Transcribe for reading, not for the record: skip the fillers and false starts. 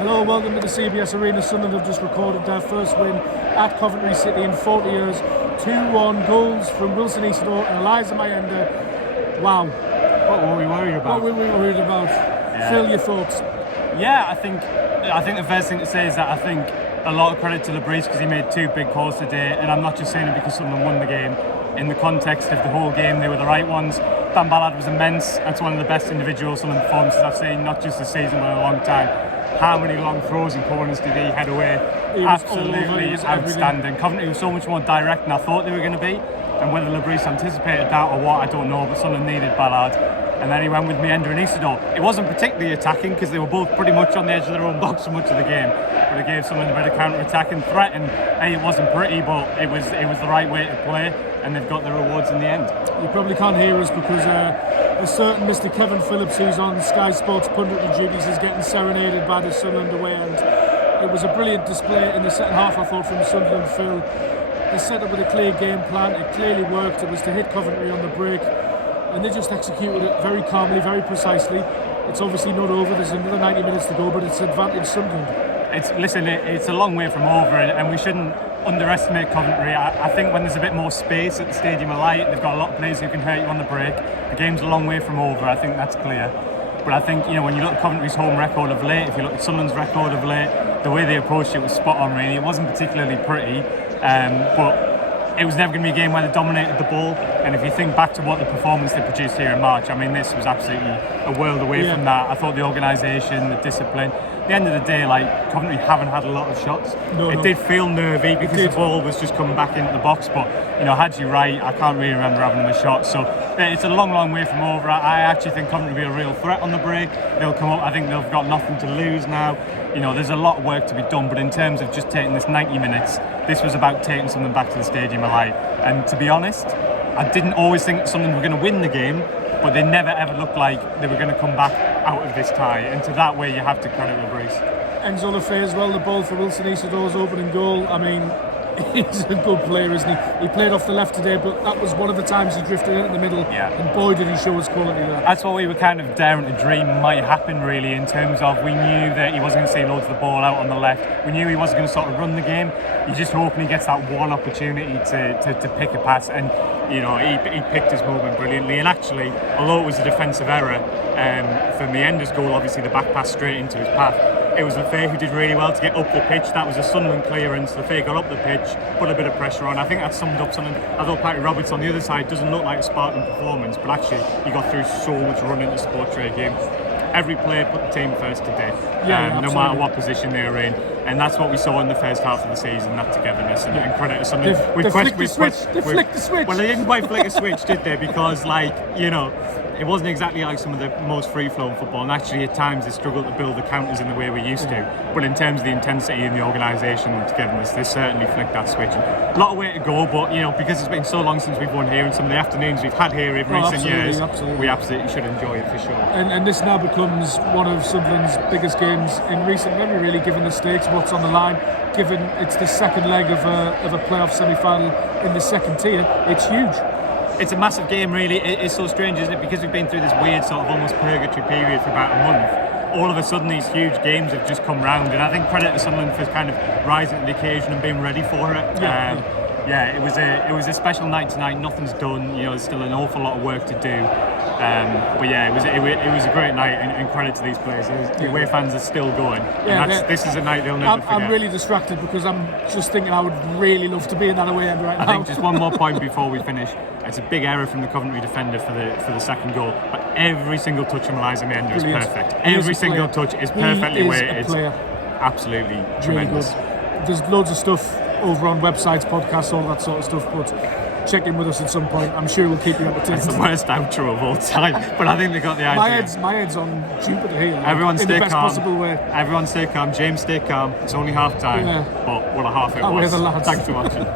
Hello, welcome to the CBS Arena. Sunderland have just recorded their first win at Coventry City in 40 years. 2-1 goals from Wilson Isidore and Eliza Mayenda. Wow. What were we worried about? What were we worried about? Yeah. Phil, your thoughts? Yeah, I think the first thing to say is that I think a lot of credit to Lebris because he made two big calls today, and I'm not just saying it because Sunderland won the game. In the context of the whole game, they were the right ones. Dan Ballard was immense. That's one of the best individual Sunderland performances I've seen, not just this season but in a long time. How many long throws and corners did he head away? Absolutely outstanding. Coventry was so much more direct than I thought they were going to be, and whether Lebris anticipated that or what, I don't know, but Sunderland needed Ballard. And then he went with Mayenda and Isidore. It wasn't particularly attacking because they were both pretty much on the edge of their own box for much of the game, but it gave Sunderland a bit of counter-attacking threat, and hey, it wasn't pretty, but it was the right way to play, and they've got the rewards in the end. You probably can't hear us because a certain Mr. Kevin Phillips, who's on Sky Sports punditry duties, is getting serenaded by the Sunderland away end. It was a brilliant display in the second half, I thought, from Sunderland. Phil, they set up with a clear game plan. It clearly worked. It was to hit Coventry on the break, and they just executed it very calmly, very precisely. It's obviously not over. There's another 90 minutes to go, but it's advantage Sunderland. It's a long way from over, and we shouldn't underestimate Coventry. I think when there's a bit more space at the Stadium of Light, they've got a lot of players who can hurt you on the break. The game's a long way from over, I think that's clear. But I think, when you look at Coventry's home record of late, if you look at Sunderland's record of late, the way they approached it was spot on, really. It wasn't particularly pretty, but it was never going to be a game where they dominated the ball. And if you think back to what the performance they produced here in March, I mean, this was absolutely a world away from that. I thought the organisation, the discipline. At the end of the day, Coventry haven't had a lot of shots. It did feel nervy because the ball was just coming back into the box. But, Hadji Wright, I can't really remember having him a shot. So it's a long, long way from over. I actually think Coventry will be a real threat on the break. They'll come up. I think they've got nothing to lose now. There's a lot of work to be done. But in terms of just taking this 90 minutes, this was about taking something back to the Stadium of Light. And to be honest, I didn't always think Sunderland were going to win the game, but they never ever looked like they were going to come back out of this tie, and to that way you have to credit Lebris. Enzo Lefebvre as well, the ball for Wilson Isidore's opening goal. I mean, he's a good player, isn't he? He played off the left today, but that was one of the times he drifted in the middle, and boy did he show his quality there. That's what we were kind of daring to dream might happen, really, in terms of we knew that he wasn't going to see loads of the ball out on the left. We knew he wasn't going to sort of run the game. You're just hoping he gets that one opportunity to pick a pass, and he picked his moment brilliantly. And actually, although it was a defensive error for Mayenda's goal, obviously the back pass straight into his path, it was Lefebvre who did really well to get up the pitch. That was a Sunderland clearance. Lefebvre got up the pitch, put a bit of pressure on. I think that summed up something. I thought Patty Roberts on the other side doesn't look like a Spartan performance, but actually he got through so much running the sport trade game. Every player put the team first today, no matter what position they were in, and that's what we saw in the first half of the season. That togetherness and credit to something. They flicked the switch. Well, they didn't quite flick a switch, did they? Because it wasn't exactly like some of the most free-flowing football, and actually at times they struggled to build the counters in the way we used to. But in terms of the intensity and the organisation and togetherness, they certainly flicked that switch. A lot of way to go, but because it's been so long since we've won here, and some of the afternoons we've had here in recent years, we absolutely should enjoy it for sure. And this now becomes one of Sunderland's biggest games in recent memory, really, given the stakes, what's on the line, given it's the second leg of a playoff semi-final in the second tier. It's huge. It's a massive game, really. It's so strange, isn't it? Because we've been through this weird sort of almost purgatory period for about a month. All of a sudden, these huge games have just come round, and I think credit to Sunderland for kind of rising to the occasion and being ready for it. It was a special night tonight. Nothing's done. There's still an awful lot of work to do. But yeah, it was a great night, and credit to these players. The away fans are still going. This is a night they'll never forget. I'm really distracted because I'm just thinking I would really love to be in that away end right now. I think just one more point before we finish. It's a big error from the Coventry defender for the second goal, but every single touch from Eliza Mayenda is perfect. Every single touch is perfectly weighted. Absolutely tremendous. Really, there's loads of stuff over on websites, podcasts, all that sort of stuff, but check in with us at some point. I'm sure we'll keep you entertained. It's the worst outro of all time, but I think they got the idea. My head's on Jupiter here. Everyone stay in the best calm. possible way. Everyone stay calm. James, stay calm. It's only half time, but what a half it was. The lads. Thanks for watching.